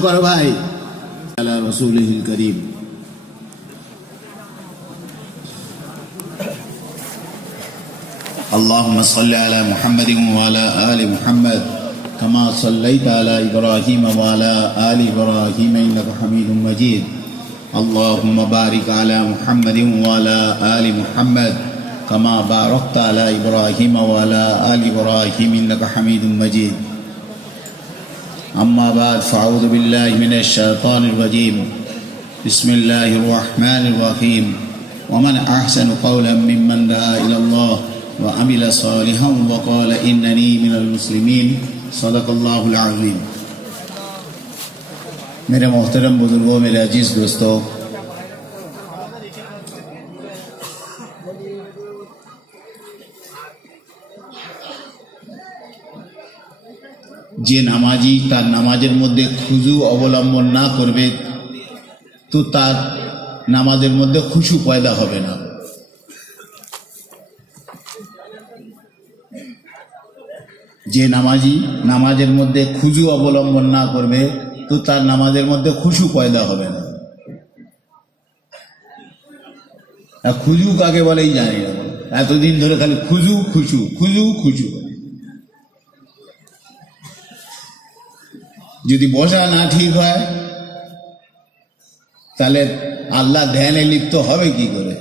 करो भाई अला रसूलिहिल करीम। अल्लाहुम्मा सल्लि अला मुहम्मदिन व अला आलि मुहम्मद कमा सल्लैता अला इब्राहीम व अला आलि इब्राहीम इन्नका हमीदुम मजीद। अल्लाहुम्मा बारिक अला मुहम्मदिन व अला आलि मुहम्मद कमा बारकता अला इब्राहीम व अला आलि इब्राहीम इन्नका हमीदुम मजीद। अम्मा बाद फ़अऊज़ु बिल्लाहि मिनश शैतानिर रजीम। बिस्मिल्लाहिर रहमानिर रहीम। वमन अहसनु क़ौलन मिम्मन दआ इलल्लाह व अमिला सालिहन व क़ाल इन्ननी मिनल मुस्लिमीन। सदक़ल्लाहुल अज़ीम। मेरे मोहतरम बुजुर्गों, मेरे अजीज दोस्तों, যে নামাজি তার নামাজের মধ্যে খুজু অবলম্বন না করবে তো তার নামাজের মধ্যে খুশু পয়দা হবে না। যে নামাজি নামাজের মধ্যে খুজু অবলম্বন না করবে তো তার নামাজের মধ্যে খুশু পয়দা হবে না। খুজু কাকে বলেই জানি না, এতদিন ধরে খালি খুজু খুশু খুজু খুশু। যদি বসা না ঠিক হয় তাহলে আল্লাহ ধ্যানে লিপ্ত হবে কি করে?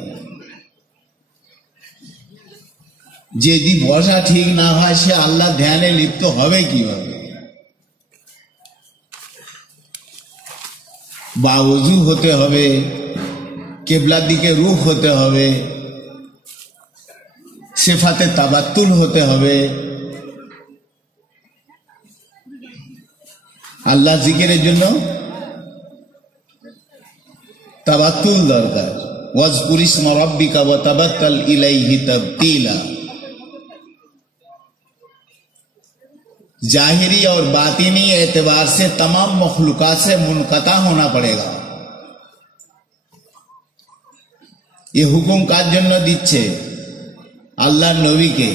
যদি বসা ঠিক না হয় সে আল্লাহ ধ্যানে লিপ্ত হবে কিভাবে? বা ওযু হতে হবে, কিবলার দিকে রুখ হতে হবে, সিফাতে তাবাত্তুল হতে হবে, আল্লাহ জিকিরের জন্য তাবাত্তুল দরকার। ওয়াজকুর ইসমা রাব্বিকা ওয়া তাবাত্তাল ইলাইহি তাবতীলা। जाहिरी और बातिनी एतबार से तमाम मखलूकात से मुनक़ता होना पड़ेगा। ये हुकुम काज जन्य दिच्छे आल्लाह नबी के।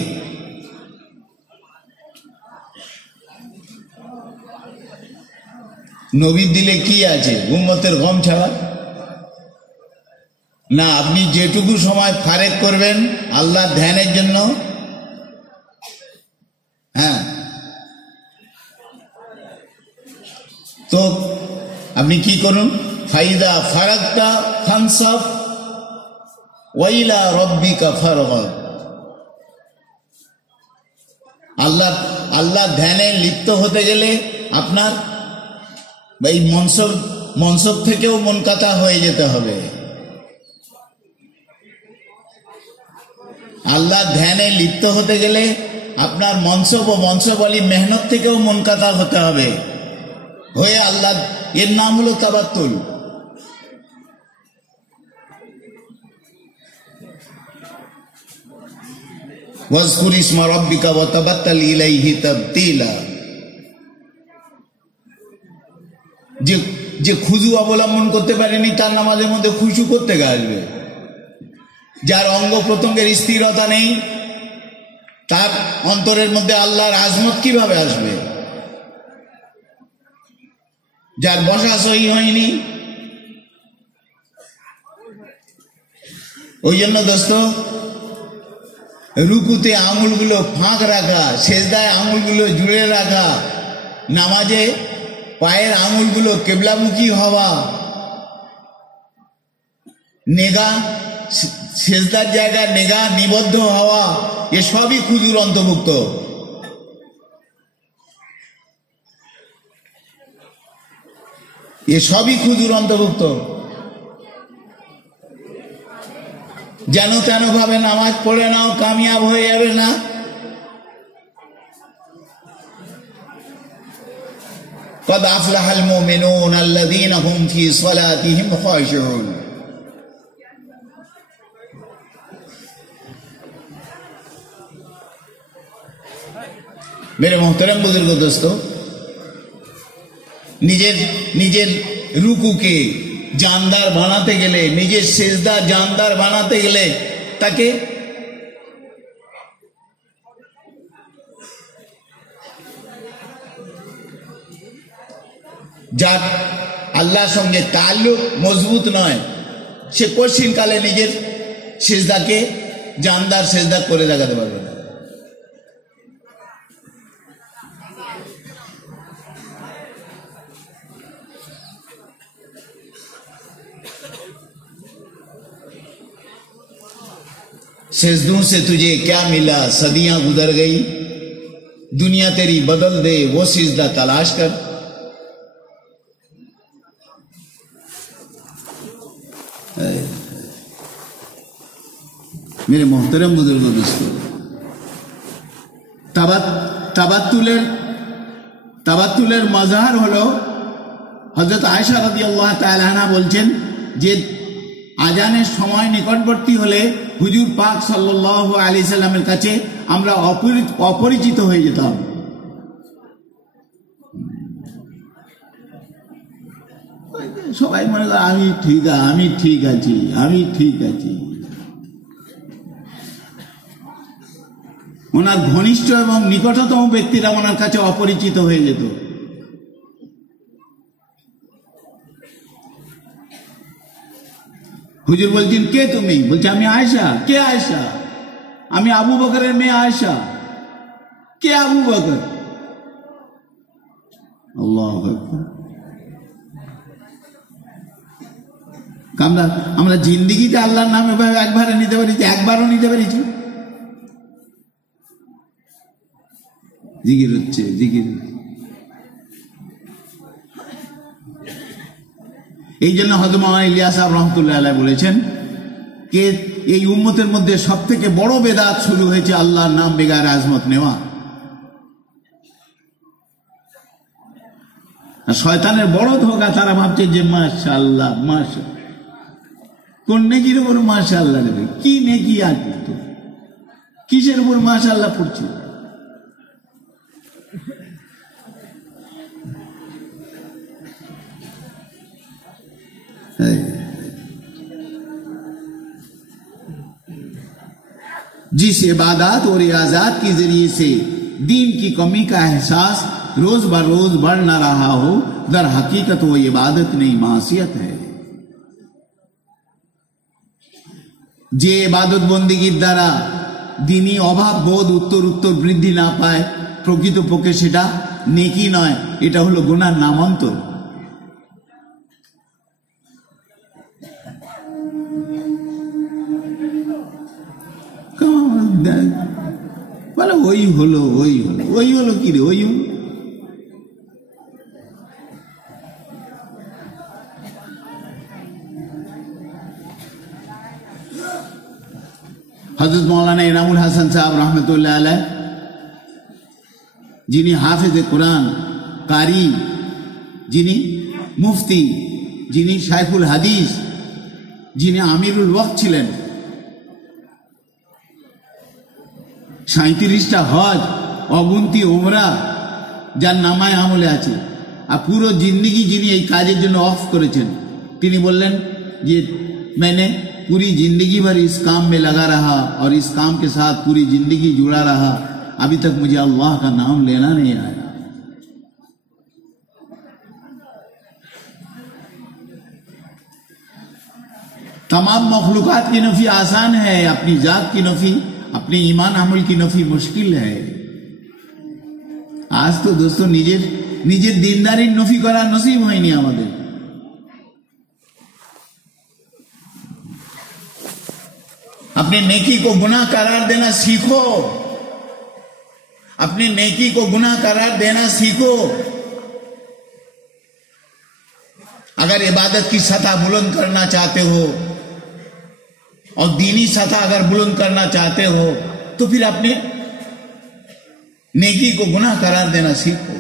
नबी दिले की आछे उम्मतेर गम छाड़ा ना। अपनी जेटुकु समय फारेक करबेन आल्लाह ध्यानेर जन्य, हाँ, तो अपनी की करुन फाइदा फारागता फानसाब ওয়াইলা রব্বিকা ফারগাব। আল্লাহ ধ্যানে লিপ্ত হতে গেলে আপনার এই মনসব থেকেও মনকাতা হয়ে যেতে হবে। আল্লাহ ধ্যানে লিপ্ত হতে গেলে আপনার মনসব ও মনসবওয়ালি মেহনত থেকেও মনকাতা হতে হবে। হয়ে আল্লাহ, এর নাম হলো তাবাত্তুল। ওয়াজকুর ইসমা রাব্বিকা ওয়া তাবাত্তাল ইলাইহি তাবতীলা। যে খুজু অবলম্বন করতে পারেনি তার নামাজের মধ্যে খুশু করতে আসবে। যার অঙ্গ প্রত্যঙ্গের স্থিরতা নেই তার অন্তরের মধ্যে আল্লাহর আজমত কিভাবে আসবে? যার বসা সহি হয়নি। ওই জন্য দোস্ত, রুকুতে আঙুলগুলো ফাঁক রাখা, সেজদায় আঙুলগুলো জুড়ে রাখা, নামাজে পায়ের আঙুলগুলো কেবলামুখী হওয়া, নেগা সেজদার জায়গায় নেগা নিবদ্ধ হওয়া, এসবই খুজুর অন্তর্ভুক্ত। এসবই খুজুর অন্তর্ভুক্ত। যেন তেন ভাবে নামাজ পড়ে নাও কামিয়াব হয়ে যাবে না। قد أفلح المؤمنون الذين هم في صلاتهم خاشعون। मेरे मोहतरम बुजुर्ग दोस्तों, নিজের রুকুকে জানদার বানাতে গেলে, নিজের সেজদা জানদার বানাতে গেলে তাকে যার আল্লাহর সঙ্গে তাল্লুক মজবুত নয়, সে কঠিন কালে নিজের সিজদাকে জানদার সিজদা করে দেখাতে পারবে না। सिजदों से तुझे क्या मिला, सदियां गुजर गई, दुनिया तेरी बदल दे, वो सिजदा तलाश कर। मेरे मोहतरम बुजुर्ग दोस्तों, তাবাত্তুলের মজাহার হলো হযরত আয়েশা রাদিয়াল্লাহু তাআলা আনহা বলছেন যে আজানের সময় নিকটবর্তী হলে হুজুর পাক সাল্লাল্লাহু আলাইহি সাল্লামের কাছে আমরা অপরিচিত হয়ে যেতাম। সবাই মনে করে আমি ঠিক আছি। ওনার ঘনিষ্ঠ এবং নিকটতম ব্যক্তিরা ওনার কাছে অপরিচিত হয়ে যেত। হুজুর বলছেন কে তুমি? বলছে আমি আয়েশা। কে আয়েশা? আমি আবু বকরের মেয়ে আয়েশা। কে আবু বকর? আল্লাহু আকবার। আমরা জিন্দেগিতে আল্লাহর নাম এভাবে একবারে নিতে পারিছি, একবারও নিতে পারিছি? জিকির হচ্ছে। এই জন্য হযরত মাওলানা ইলিয়াস সাহেব রহমাতুল্লাহ আলাইহি বলেছেন যে এই উম্মতের মধ্যে সবথেকে বড় বেদাত শুরু হয়েছে আল্লাহর নাম বেগার আজমত নেওয়া। আর শয়তানের বড় ধোঁকা, তারা ভাবছে যে মাশাআল্লাহ কোন নেকির উপর মাশাআল্লাহ নেবে? কি নেকি আছে তো? কিসের উপর মাশাআল্লাহ পড়ছে? जिस इबादत और रियाजात के जरिए से दीन की कमी का एहसास रोज ब रोज बढ़ न रहा हो, दर हकीकत वो इबादत नहीं मासियत है। যে ইবাদত বন্দেগীর দ্বারা দিনী অভাব বোধ উত্তর বৃদ্ধি না পায়, প্রকৃতপক্ষে সেটা নেকি নয়, এটা হলো গুনার নামান্তর। বলে ওই হলো কি রে? ওই হলো হযরত মাওলানা ইনামুল হাসান সাহেব রহমতুল্লাহ আলাইহি, যিনি হাফেজে কোরআন, কারি, যিনি মুফতি, যিনি শাইখুল হাদিস, যিনি আমিরুল ওয়াক্ত ছিলেন, 37টা হজ, অগুন্তি ওমরা যার নামায় আমলে আছে, আর পুরো জিন্দেগি যিনি এই কাজের জন্য অফ করেছেন, তিনি বললেন যে मैंने पूरी जिंदगी भर इस काम में लगा रहा और इस काम के साथ पूरी जिंदगी जुड़ा रहा, अभी तक मुझे अल्लाह का नाम लेना नहीं आया। तमाम मखलूकात की नफी आसान है, अपनी जात की नफी, अपने ईमान अमल की नफी मुश्किल है। आज तो दोस्तों निजेर दीनदारी नफी करा नसीब হয়নি আমাদের। अपने नेकी को गुनाह करार देना सीखो, अपने नेकी को गुनाह करार देना सीखो। अगर इबादत की सतह बुलंद करना चाहते हो और दीनी सतह अगर बुलंद करना चाहते हो तो फिर अपने नेकी को गुनाह करार देना सीखो।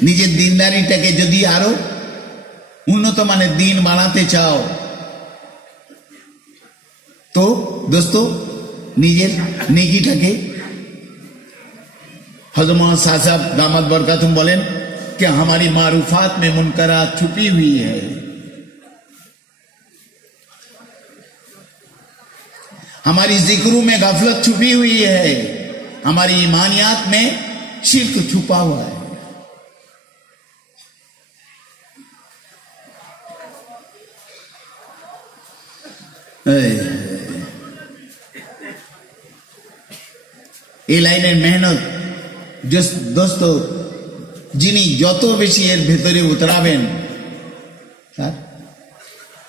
নিজের দিনদারিটাকে যদি আরো উন্নত মানের দিন বানাতে চাও তো দোস্তো নিজের নেকিটাকে, हज़रत मौलाना साहब दामद बरकतुम बोलें कि हमारी मारूफात में मुनकरात छुपी हुई है। हमारी जिक्रों में गफलत छुपी हुई है, हमारी ईमानियात में शिर्क छुपा हुआ है। এই লাইনের মেহনত দোস্ত যিনি যত বেশি এর ভেতরে উতরাবেন, তার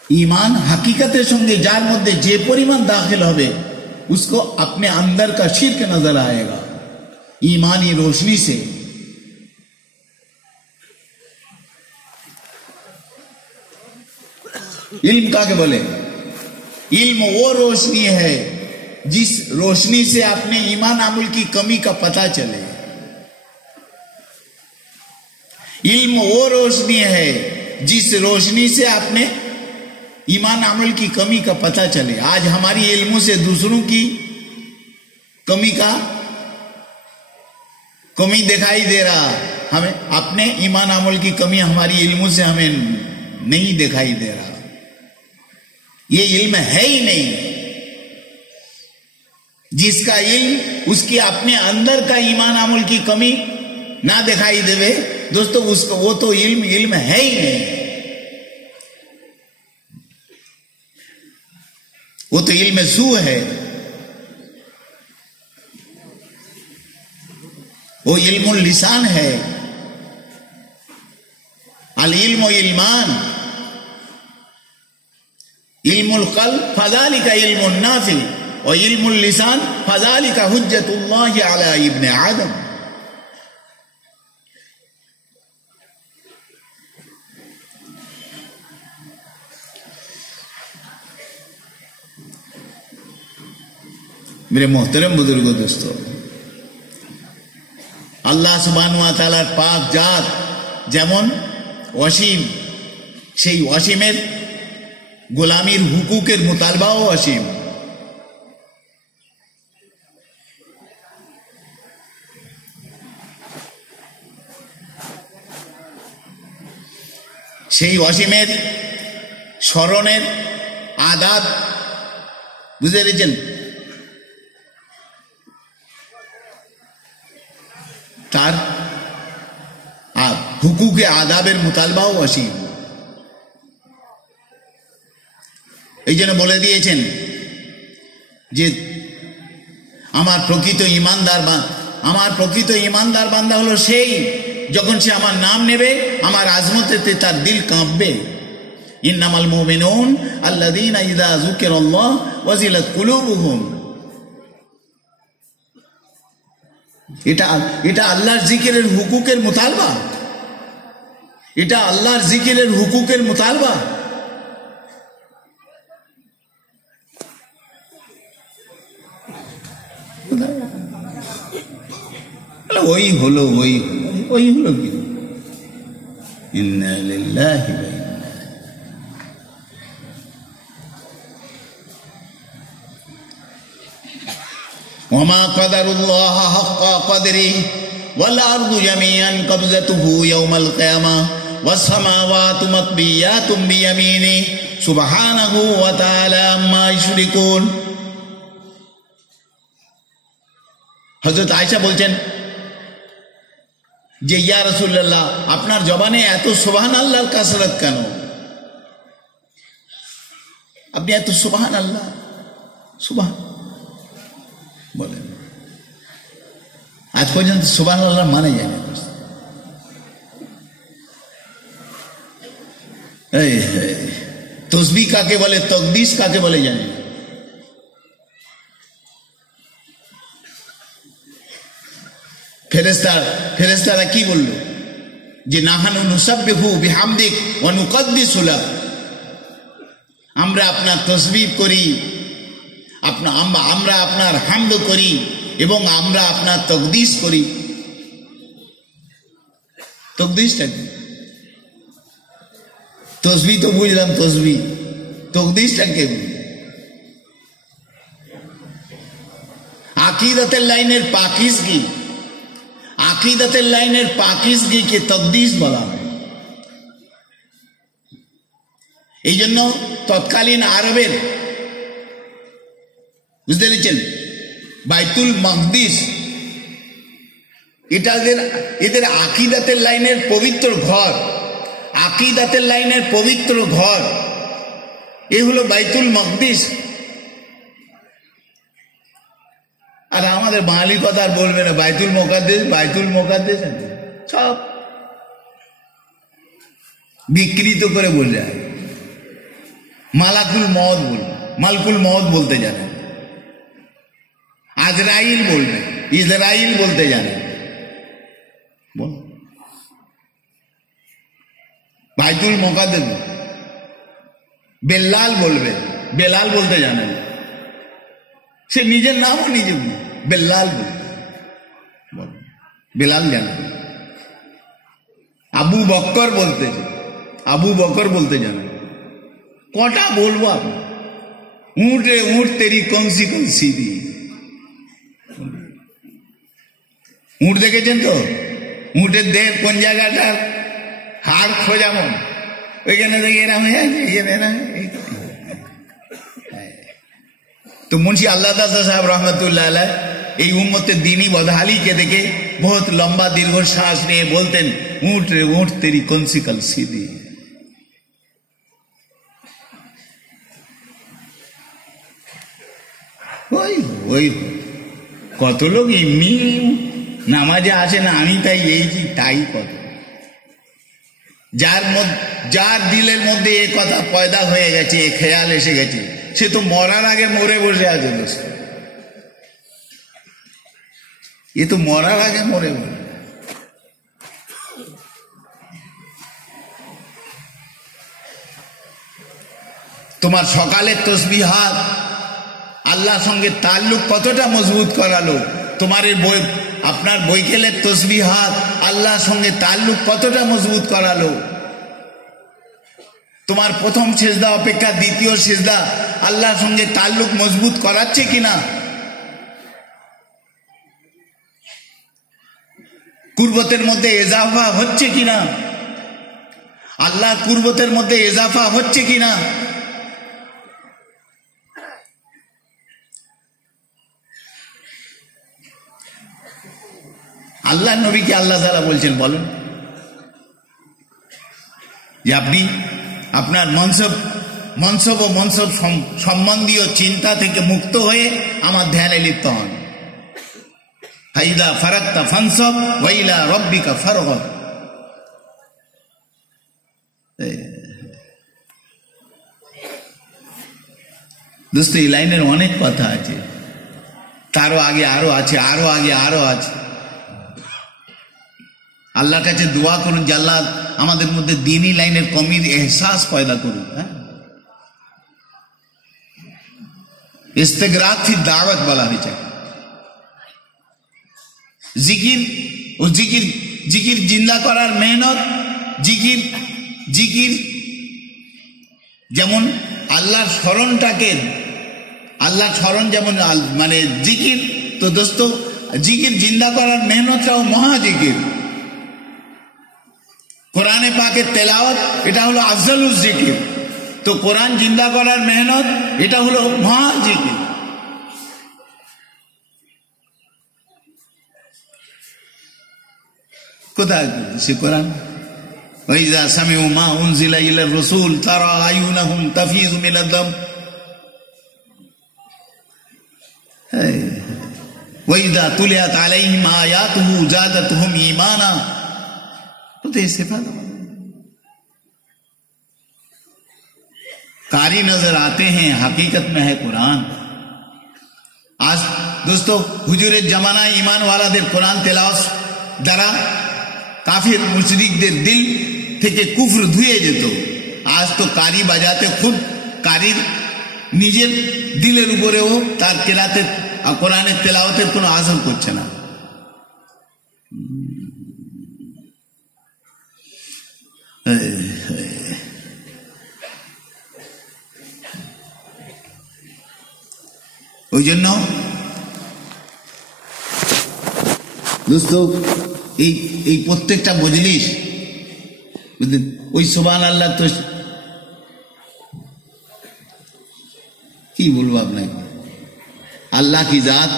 ईमान हकीकतेर संगे जार मध्य जे परिमाण दाखिल होबे उसको अपने अंदर का शिर्क नजर आएगा ईमानी रोशनी से। इल्म काके बोले? इल्म वो रोशनी है जिस रोशनी से अपने ईमान अमल की कमी का पता चले। इल्म वो रोशनी है जिस रोशनी से अपने ईमान अमल की कमी का पता चले। आज हमारी इल्मों से दूसरों की कमी दिखाई दे रहा, हमें अपने ईमान अमल की कमी हमारी इल्मों से हमें नहीं दिखाई दे रहा। ये इल्म है ही नहीं। जिसका इल्म उसके अपने अंदर का ईमान अमल की कमी ना दिखाई देवे दोस्तों, उसको वो तो इल्म है ही नहीं। वो तो इल्म सू है, वो इल्मुल लिसान है। अल इल्मु इल्मान, इल्मुल क़ल्ब फज़ालिका इल्मुन नाफ़ि और इल्मुल लिसान फज़ालिका हुज्जतुल्लाहि अला इब्ने आदम। मेरे मोहतरम बुजुर्गों दोस्तों, আল্লাহ সুবহানাহু ওয়া তাআলার পাক জাত যেমন অসীম, সেই অসীমের গোলামীর হুকুকের মুতালবাও অসীম। সেই অসীমের স্মরণের আদাব বুঝে পেয়েছেন? তার হুকুকে আদাবের মুতালবাও অসীম। এই জন্য বলে দিয়েছেন যে আমার প্রকৃত ইমানদার বান্দা হলো সেই যখন সে আমার নাম নেবে আমার আজমতেতে তার দিল কাঁপবে। ইন্নামাল মুমিনুন আল্লাযীনা ইযা যুকিরাল্লাহ ওয়াজিলাত কুলুবুহুম। এটা আল্লাহর জিকিরের হুকুকের মুতালবা, এটা আল্লাহর জিকিরের হুকুকের মুতালবা। ওই হলো কি? ইন্না লিল্লাহি ওয়া ইন্না وما قدر الله حق قدره والأرض جميعا قبضته يوم القيامة والسماوات مطويات بيمينه سبحانه وتعالى عما يشركون। হযরত আয়েশা বলছেন যে ইয়া রাসূলুল্লাহ, আপনার জবানে এত সুবহানাল্লাহর কাসরত কেন? আপনি এত সুবহানাল্লাহ সুবহান বলেন। আজ পর্যন্ত সুবহানাল্লাহ মানে যায় না। তসবিহ কাকে বলে, তকদিস কাকে বলে জানি না। ফেরেশতারা কি বলল যে নাহানু নুসাব্বিহু বিহামদিক ওয়া নুকদ্দিসু লাক, আমরা আপনার তসবিহ করি, আমরা আপনার হামদ করি এবং আমরা আপনার তকদিস করি। তকদিসটা কি? তসবিহ তো বুঝলাম তসবিহ, তকদিসটা কে? আকিদাতের লাইনের পাকিজগি, আকিদাতের লাইনের পাকিজগিকে তকদিস বলা হয়। এই জন্য তৎকালীন আরবের বুঝতে পেরেছেন? বাইতুল মাকদিস এটা এদের আকীদাতের লাইনের পবিত্র ঘর, আকীদাতের লাইনের পবিত্র ঘর, এ হলো বাইতুল মাকদিস। আর আমাদের বাঙালির কথা আর বলবে না, বাইতুল মোকাদ্দেস, বাইতুল মোকাদ্দেস সব বিকৃত করে বলবে। মালাকুল মওত বলবে, মালকুল মওত বলতে জানে, আজরাইল বলবে, ইসরাইল বলতে জানে। বাইতুল মোকাদ্দেস বেল্লাল বলবে, বেলাল বলতে জানে, সে নিজের নামও নিজে বেল্লাল বলবে, বেলাল জানে। আবু বকর বলতে, আবু বকর বলতে জানে। কটা বলবো আপনি? উঁটে উঁট তেরি কনসি কনসি দি। উঁট দেখেছেন তো? উঁটের দেহের কোন জায়গাটার হাড় খোঁজামন, ওইখানে দেখে এরম হয়ে আছে, তো মুন্সি আল্লাহ দাদা সাহেব রহমতুল্লাহ আলাইহ এই উম্মতের দিনী বদহালি के দেখে बहुत লম্বা দীর্ঘ শ্বাস নিয়ে বলতেন, উঁট রে উঁট তেরি কনসি কনসি দি। ওই ওই কত লোক এমনি নামাজে আসে না, আমি তাই এইছি, তাই কত যার দিলের মধ্যে এ কথা পয়দা হয়ে গেছে, এ খেয়াল এসে গেছে, সে তো মরার আগে মরে বসে আছে দোস্ত। এ তো মরার আগে মরে বসে। তোমার সকালের তসবিহাত আল্লাহর সঙ্গে তাল্লুক কতটা মজবুত করালো, তোমার বই, আপনার বৈকেলের তসবিহাত আল্লাহর সঙ্গে তাল্লুক কতটা মজবুত করালো। তোমার প্রথম সিজদা অপেক্ষা দ্বিতীয় সিজদা আল্লাহর সঙ্গে তাল্লুক মজবুত করাচ্ছে কিনা, কুরবতের মধ্যে এজাফা হচ্ছে কিনা, আল্লাহ কুরবতের মধ্যে এজাফা হচ্ছে কিনা। আল্লাহ নবীকে আল্লাহ তাআলা বলছেন, বলেন যে আপনি আপনার মনসব ও মনসব সম্বন্ধীয় চিন্তা থেকে মুক্ত হয়ে আমার ধ্যানে লিপ্ত হন। ফাইদা ফারাগতা ফানসব ওয়া ইলা রাব্বিকা ফারগব। দোস্ত, এই লাইনের অনেক কথা আছে, তারও আগে আরো আছে, আরো আগে আরো আছে। আল্লাহর কাছে দোয়া করুন যে আল্লাহ আমাদের মধ্যে দ্বীনি লাইনের কমির এহসাস পয়দা করুন। ইস্তেগরাক ফি দাওয়াত বলা হয়েছে। জিকির ও জিকির জিন্দা করার মেহনত, জিকির যেমন আল্লাহর স্মরণটাকে, আল্লাহর স্মরণ যেমন মানে জিকির, তো দোস্ত জিকির জিন্দা করার মেহনতটাও মহা জিকির। কোরআনে পাকের তেলাওয়াত এটা হলো আফজালুজ জিকির, তো কোরআন জিন্দা করার মেহনত এটা হলো মহা জিকির। কোথায় সে কোরআন? ওয়াইযা সামিউ মা উনজিলা ইলার রাসূল তারা আয়ুনাহুম তাফিযু মিনাদ দাম ওয়াইযা তুলিয়াত আলাইহিম আয়াতুহু জাদাতুহুম ঈমানা। कारी नजर आते हैं, हकीकत में है कुरान। आज दोस्तों हुजूरेर जमानाয় ईमान वालाদের কোরআন তেলাওয়াত দ্বারা কাফির মুশরিকদের দিল থেকে কুফর ধুয়ে যেত। আজ তো কারি বাজাতে খুদ কারির নিজের দিলের উপরেও তার কেরাতে কোরআনের তেলাওয়াতের কোনো আসর করছে না। ওই জন্য দোস্ত এই প্রত্যেকটা মজলিস বুঝলেন, ওই সুবহানাল্লাহ, তো কি বলবো আপনাকে, আল্লাহ কি জাত,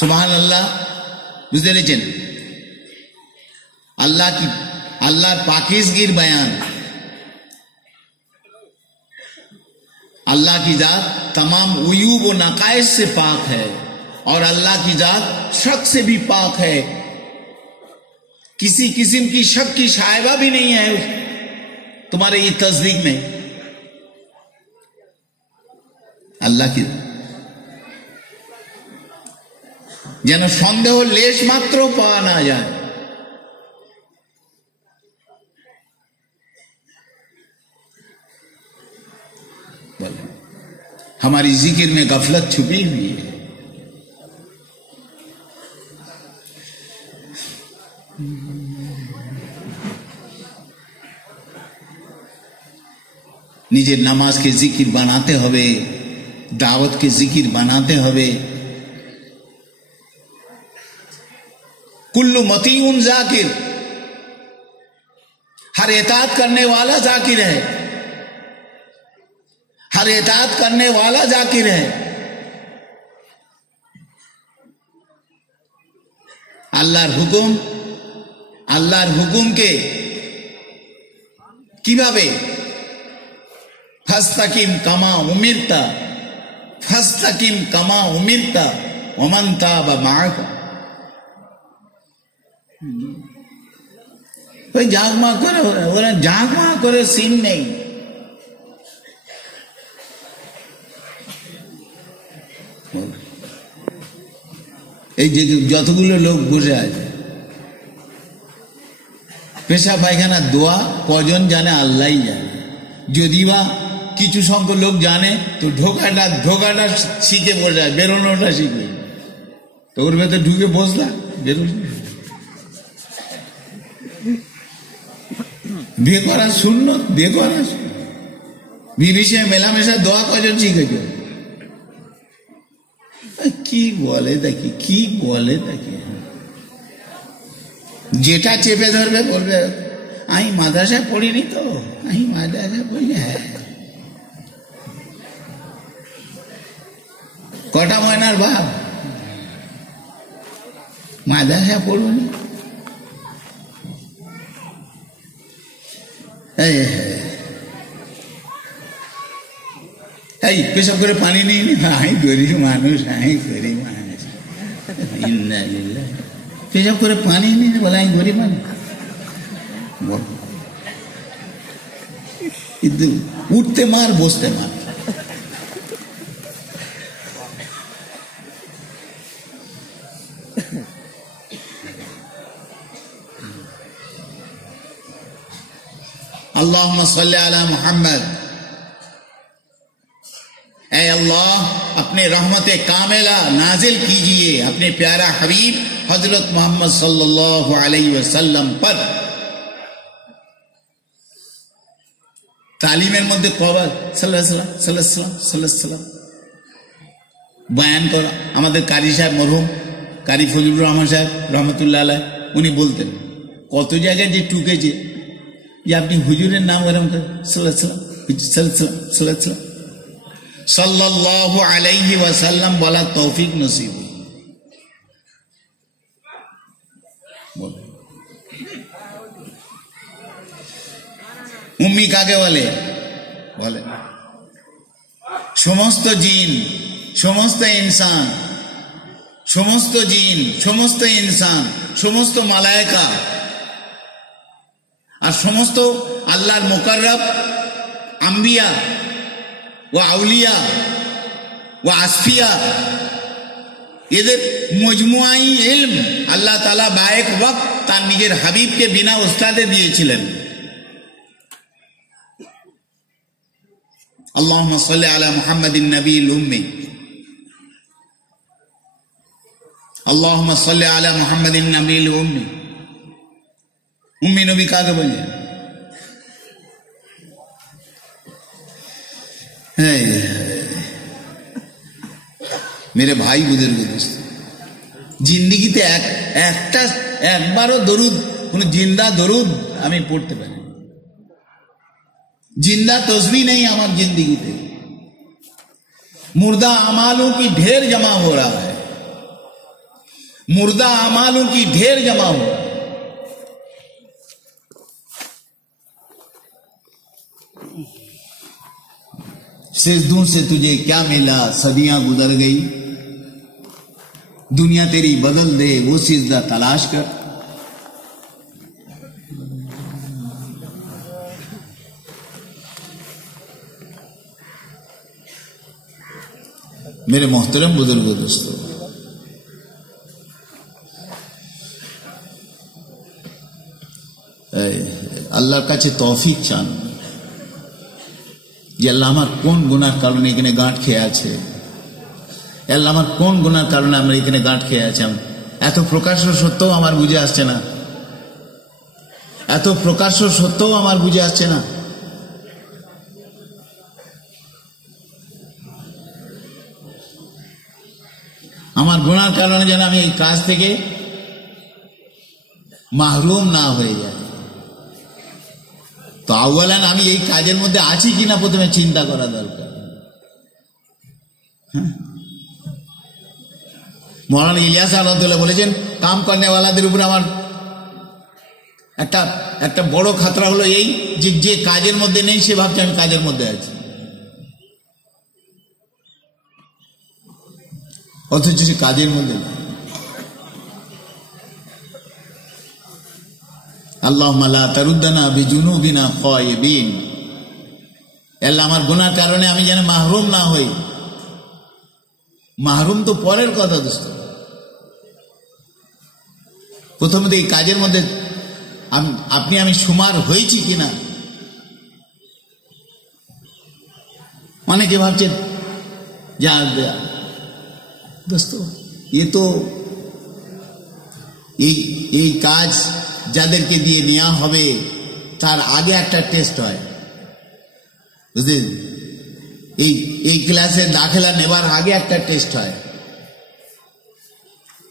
সুবহানাল্লাহ, বুঝতে পেরেছেন? আল্লাহ की अल्लाह पाकीज़गीर बयान, अल्लाह की जात तमाम उयूब व नकाइस से पाक है और अल्लाह की जात शक से भी पाक है, किसी किस्म की शक की शायबा भी नहीं है तुम्हारे ये तस्दीक में। अल्लाह की যেন সন্দেহ লেশ মাত্র পাওয়া না যায়। हमारी जिक्र में गफलत छुपी हुई है। निजे नमाज के जिक्र बनाते हुए, दावत के जिक्र बनाते हुए, कुल्लु मतीउन जाकिर, हर इताअत करने वाला जाकिर है, हर इताअत करने वाला जाकिर है। আল্লাহর হুকুমকে কিভাবে ফাস্তাকিম কামা উমিরতা, ফাস্তাকিম কামা উমিরতা ওমান তাবা মাআকা, ওই জাগমা করে, ওরা জাগমা করে সিন নেই। এই যে যতগুলো লোক বসে আছে, পেশা পায়খানা দোয়া কজন জানে? আল্লাহই জানে। যদি বা কিছু সংখ্যক লোক জানে তো ঢোকাটা শিখে বসে, বেরোনোটা শিখবে। তো ওর ভেতরে ঢুকে বসলা, বেরোস। বিয়ে করা শূন্য, বিয়ে করা বিবিসে মেলামেশা দোয়া কজন শিখেছ? কি বলে দেখি, কি বলে দেখি, যেটা চেপে ধরবে বলবে আমি মাদ্রাসায় পড়িনি তো, আমি মাদ্রাসায় পড়ি। হ্যাঁ, কটা ময়নার বাপ মাদ্রাসায় পড়ুনি? এই পেশাব করে পানি নিয়ে নি, আমি গরিব মানুষ, আমি গরিব মানুষ, পেশাব করে পানি নিয়ে বলে আমি গরিব মানুষ। উঠতে মার, বসতে মার। अल्लाहुम्मा सल्ली अला मुहम्मद, ऐ अल्लाह अपने रहमत कामिला नाजिल कीजिए अपने प्यारा हबीब हजरत मोहम्मद सल्लल्लाहु अलैहि वसल्लम पर। तालीमेर मध्य कबर सल्लल्लाहु बयान करा। हमारे कारी साहेब मरहुम कारी फजलुर रहमान साहेब रहमतुल्लाह अलैह उन्हीं बोलतें कत जगह जे टुकेছে যে আপনি হুজুরের নাম গরম করে সাল্লাল্লাহু আলাইহি ওয়াসাল্লাম বলার তৌফিক নসিব। উম্মি কাকে বলে? বলে সমস্ত জিন, সমস্ত ইনসান, সমস্ত জিন, সমস্ত ইনসান, সমস্ত মালায়েকা আর সমস্ত আল্লাহর মুকাররব আম্বিয়া ও আউলিয়া ও আসফিয়া, এদের মজমুআই ইলম আল্লাহ তাআলা বায়েক ওয়াক্ত তার নিজের হাবিবকে বিনা উস্তাদে দিয়েছিলেন। আল্লাহুম্মা সাল্লি আলা মুহাম্মাদিন নবিয়্যিল উম্মি, আল্লাহুম্মা সাল্লি আলা মুহাম্মাদিন নবিয়্যিল উম্মি। उम्मी नबी काके बोले? मेरे भाई बुजुर्ग दोस्त, जिंदगी ते एक बारो दरूद कोन जिंदा दरूद आमी पढ़ते पारी, जिंदा तस्बीह नहीं आमार जिंदगी ते। मुर्दा अमालों की ढेर जमा हो रहा है, मुर्दा अमालों की ढेर जमा हो रहा है। सिजदों से तुझे क्या मिला, सदियां गुजर गई, दुनिया तेरी बदल दे वो सिजदा तलाश कर। मेरे मोहतरम बुजुर्गों, दोस्तों, আল্লাহর কাছে তৌফিক চান যে আল্লাহ আমার কোন গুনার কারণে এখানে গাঁট খেয়ে আছে, আল্লাহ আমার কোন গুনার কারণে আমরা এখানে গাঁট খেয়ে আছি। এত প্রকাশ্য সত্যও আমার বুঝে আসছে না, এত প্রকাশ্য সত্যও আমার বুঝে আসছে না। আমার গুনার কারণে যেন আমি এই কাজ থেকে মাহরুম না হয়ে যাই। তো আউয়ালান আমি এই কাজের মধ্যে আছি কিনা প্রথমে চিন্তা করা দরকার। মৌলানা ইলিয়াস আহমদুল্লাহ বলেছেন, কাম করনেওয়ালাদের উপরে আমার একটা বড় খাতরা হলো এই যে কাজের মধ্যে নেই সে ভাবছে আমি কাজের মধ্যে আছি, অথচ সে কাজের মধ্যে নেই। আল্লাহুম্মা লা তারুদ্দানা বিজুনুবিনা খায়িবিন, আল্লাহ আমার গুনার কারণে আমি যেন মাহরুম না হই। মাহরুম তো পরের কথা দোস্ত, প্রথমত এই কাজের মধ্যে আপনি আমি সুমার হয়েছি কিনা। অনেকে ভাবছেন যা দোস্ত, এ তো এই কাজ যাদেরকে দিয়ে নেওয়া হবে তার আগে একটা টেস্ট হয়, বুঝলেন? এই ক্লাসে দাখিলা নেবার আগে একটা টেস্ট হয়।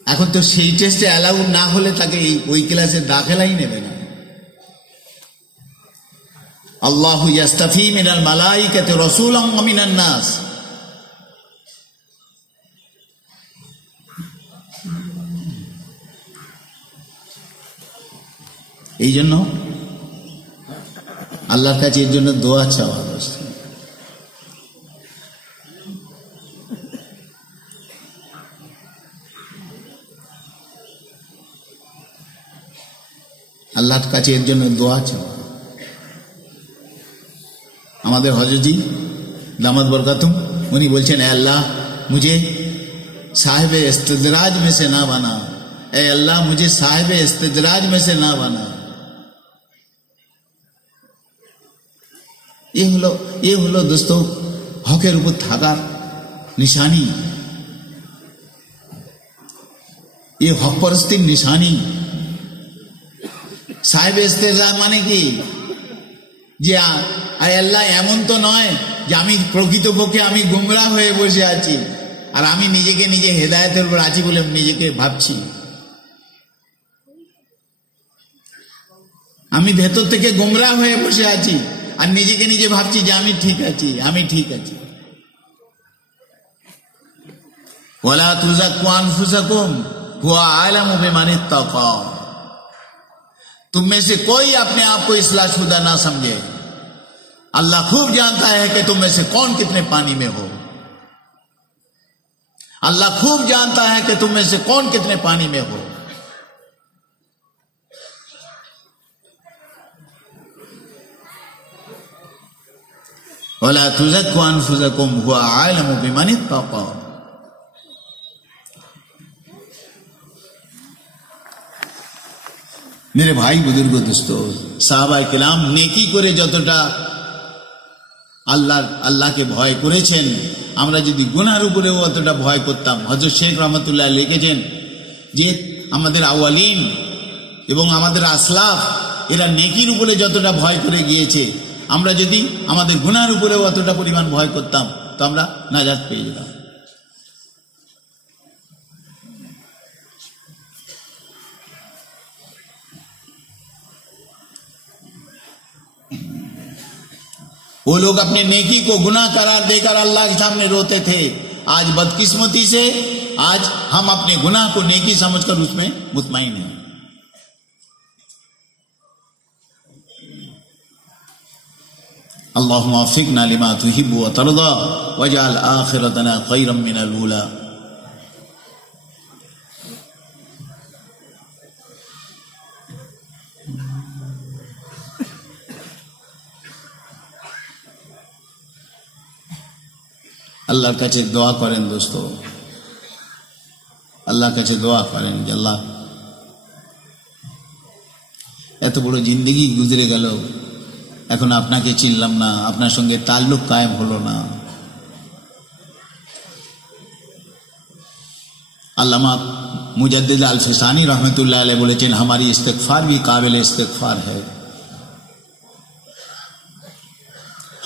এখন তো সেই টেস্টে অ্যালাউ না হলে তাকে ওই ক্লাসে দাখিলাই নেবে না। আল্লাহু ইয়াস্তাফি মিনাল মালাইকাতি রাসূলাম ওয়া মিনান নাস। এই জন্য আল্লাহর কাছে এর জন্য দোয়া চাওয়া। আল্লাহর কাছে এর জন্য দোয়া চাওয়া। আমাদের হযরতজি দামাত বরকাতুম উনি বলছেন, এ আল্লাহ মুঝে সাহেবে ইস্তিদরাজ में से ना बना, ए अल्लाह मुझे साहिब इस्तिदराज में से ना बना। ये হলো দোস্ত হকের উপর থাকার নিশানি, ये হক পরস্তির নিশানি। সাহেব ইস্তিদরাজ মানে কি, যে আল্লাহ এমন তো নয় যে আমি প্রকৃতপক্ষে আমি গুমরাহ হয়ে বসে আছি আর আমি নিজেকে নিজে হেদায়েতের উপর আছি বলে নিজেকে ভাবছি। আমি ভেতর থেকে গুমরাহ হয়ে বসে আছি আর নিজেকে নিজে ভাবছি যে আমি ঠিক আছি, আমি ঠিক আছি। ওয়ালা তুযাক্কু আনফুসাকুম হুয়া আ'লামু বিমান ইত্তাকা। तुम में से कोई अपने आप को इस्लाहशुदा ना समझे, अल्लाह खूब जानता है कि तुम में से कौन कितने पानी में हो। अल्लाह खूब जानता है कि तुम में से कौन कितने पानी में हो। वला तुज़क्कु अनफुसकुम हुवा आ'लमु बिमन इत्तका। मेरे भाई बुजुर्ग दोस्तों, साहबाए किराम नेकी করে যতটা আল্লাহকে ভয় করেছেন, আমরা যদি গুনার উপরেও অতটা ভয় করতাম। হযরত শেখ রহমতুল্লাহ লিখেছেন যে আমাদের আউয়ালিন এবং আমাদের আসলাফ এরা নেকির উপরে যতটা ভয় করে গিয়েছে, আমরা যদি আমাদের গুনার উপরেও অতটা পরিমাণ ভয় করতাম তো আমরা নাজাত পেয়ে যেতাম। वो लोग अपने नेकी को गुनाह करार देकर अल्लाह के सामने रोते थे। आज बदकिस्मती से आज हम अपने गुनाह को नेकी समझकर उसमें मुतमईन हैं। अल्लाहुम्मा वफ़िक़ना लिमा तुहिब्बु व तर्दा वजअल आखिरतना खैरम मिनल ऊला। আল্লাহর কাছে দোয়া করেন দোস্ত, আল্লাহর কাছে দোয়া করেন যে আল্লাহ এত বড় জিন্দেগি গুজরে গেল, এখন আপনাকে চিনলাম না, আপনার সঙ্গে তাল্লুক কায়েম হলো না। আল্লামা মুজাদ্দিদ আল ফিসানি रहमतुल्लाह अलैह বলেছেন, हमारी इस्तिग़फ़ार भी काबिल इस्तिग़फ़ार है,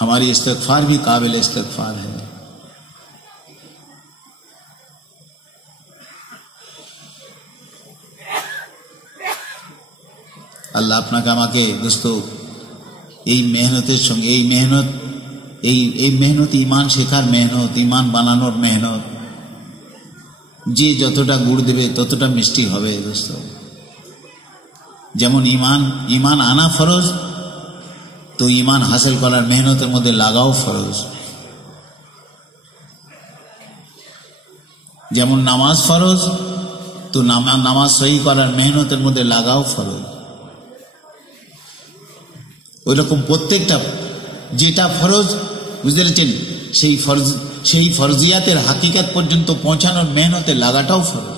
हमारी इस्तिग़फ़ार भी काबिल इस्तिग़फ़ार है। আল্লাহ আপনাকে আমাকে দোস্ত এই মেহনতের সঙ্গে এই মেহনত ইমান শেখার মেহনত, ইমান বানানোর মেহনত, যে যতটা গুড় দেবে ততটা মিষ্টি হবে দোস্ত। যেমন ইমান আনা ফরজ, তো ইমান হাসিল করার মেহনতের মধ্যে লাগাও ফরজ। যেমন নামাজ ফরজ, তো নামাজ সহি করার মেহনতের মধ্যে লাগাও ফরজ। ওই রকম প্রত্যেকটা যেটা ফরজ, বুঝতে পেরেছেন, সেই ফরজিয়াতের হাকিকাত পর্যন্ত পৌঁছানোর মেহনতে লাগাটাও ফরজ।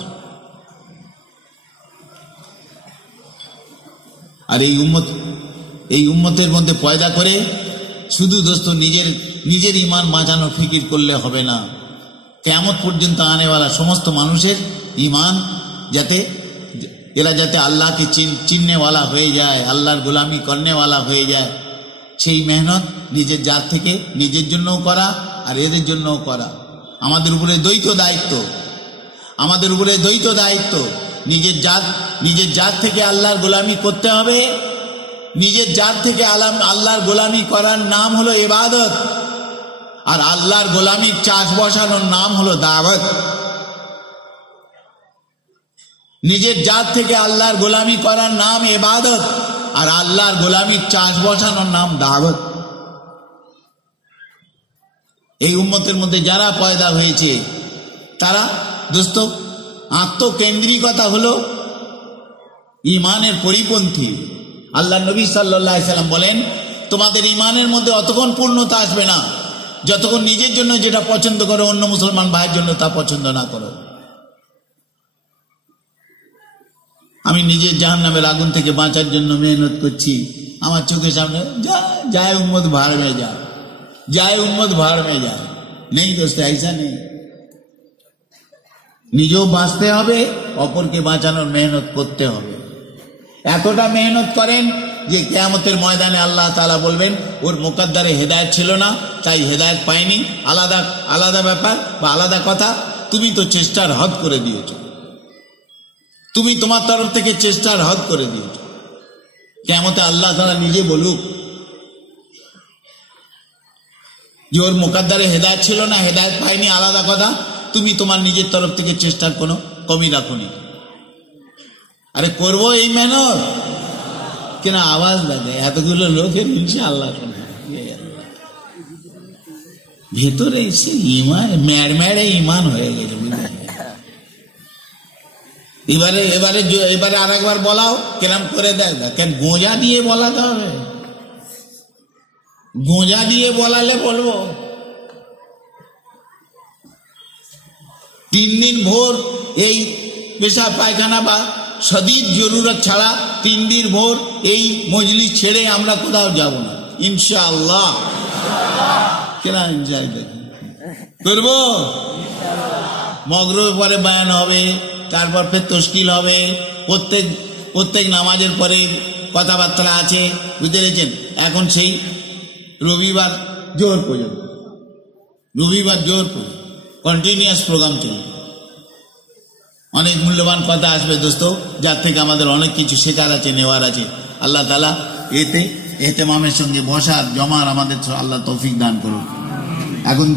আর এই উম্মতের মধ্যে পয়দা করে শুধু দোস্ত নিজের ইমান বাঁচানোর ফিকির করলে হবে না, কিয়ামত পর্যন্ত আনেওয়ালা সমস্ত মানুষের ইমান এরা যাতে আল্লাহকে চিননেওয়ালা হয়ে যায়, আল্লাহর গোলামি করনেওয়ালা হয়ে যায়, সেই মেহনত নিজের জাত থেকে নিজের জন্যও করা আর এদের জন্যও করা। আমাদের উপরে দ্বৈত দায়িত্ব। নিজের জাত থেকে আল্লাহর গোলামি করতে হবে। নিজের জাত থেকে আল্লাহর গোলামি করার নাম হলো ইবাদত, আর আল্লাহর গোলামির চাষ বসানোর নাম হলো দাওয়াত। নিজের জাত থেকে আল্লাহর গোলামি করার নাম ইবাদত, আর আল্লাহর গোলামির চাষ বসানোর নাম দাওয়াত। এই উম্মতের মধ্যে যারা পয়দা হয়েছে তারা দোস্ত আত্মকেন্দ্রিকতা হলো ইমানের পরিপন্থী। আল্লাহ নবী সাল্লাল্লাহু আলাইহি সাল্লাম বলেন, তোমাদের ইমানের মধ্যে অতক্ষণ পূর্ণতা আসবে না যতক্ষণ নিজের জন্য যেটা পছন্দ করো অন্য মুসলমান ভাইয়ের জন্য তা পছন্দ না করো। আমি নিজের জাহান্নামের আগুন থেকে বাঁচার জন্য মেহনত করছি, আমার চোখের সামনে যায় উম্মত ভাড় মে যায়। নেই দোস্ত, ऐसा নেই। নিজেও বাঁচতে হবে, অপরকে বাঁচানোর মেহনত করতে হবে। এতটা মেহনত করেন যে কিয়ামতের ময়দানে আল্লাহ তাআলা বলবেন, ওর মুকদ্দারে হেদায়েত ছিল না, তাই হেদায়েত পায়নি। আলাদা ব্যাপার বা আলাদা কথা, তুমি তো চেষ্টার হদ করে দিয়েছো, তুমি তোমার তরফ থেকে চেষ্টার হদ করে দিয়েছো। কিয়ামতে আল্লাহ তাআলা নিজে বলুক যে ওর মুকদ্দারে হেদায়েত ছিল না, হেদায়েত পায়নি, আলাদা কথা, তুমি তোমার নিজের তরফ থেকে চেষ্টার কোনো কমি রাখোনি। আরে করবো এই মেহনত কিনা আওয়াজ লাগে এতগুলো লোকের ইনশাআল্লাহ ভেতরে এসে ইমান মেড়ে ইমান হয়ে গেছে। এবারে আরেকবার বলাও কেরাম করে দেখ, কেন গোঁজা দিয়ে বলাতে হবে? গোঁজা দিয়ে বলালে বলবো 3 দিন ভোর এই পেশাব পায়খানা বা শদীদ জরুরত ছাড়া 3 দিন ভোর এই মজলিস ছেড়ে আমরা কোথাও যাব না ইনশাআল্লাহ। কেন যাই দেখি করবো। মগরিবের পরে বয়ান হবে, তারপর ফের তশকিল হবে, প্রত্যেক নামাজের পরে কথাবার্তা আছে, বুঝতে পেরেছেন? এখন সেই রবিবার জোর পর্যন্ত কন্টিনিউয়াস প্রোগ্রাম চলবে। অনেক মূল্যবান কথা আসবে দোস্ত, যার থেকে আমাদের অনেক কিছু শেখার আছে, নেওয়ার আছে। আল্লাহ তাআলা এতে ইহতেমামের সঙ্গে বসার জমার আমাদের আল্লাহ তৌফিক দান করুন। এখন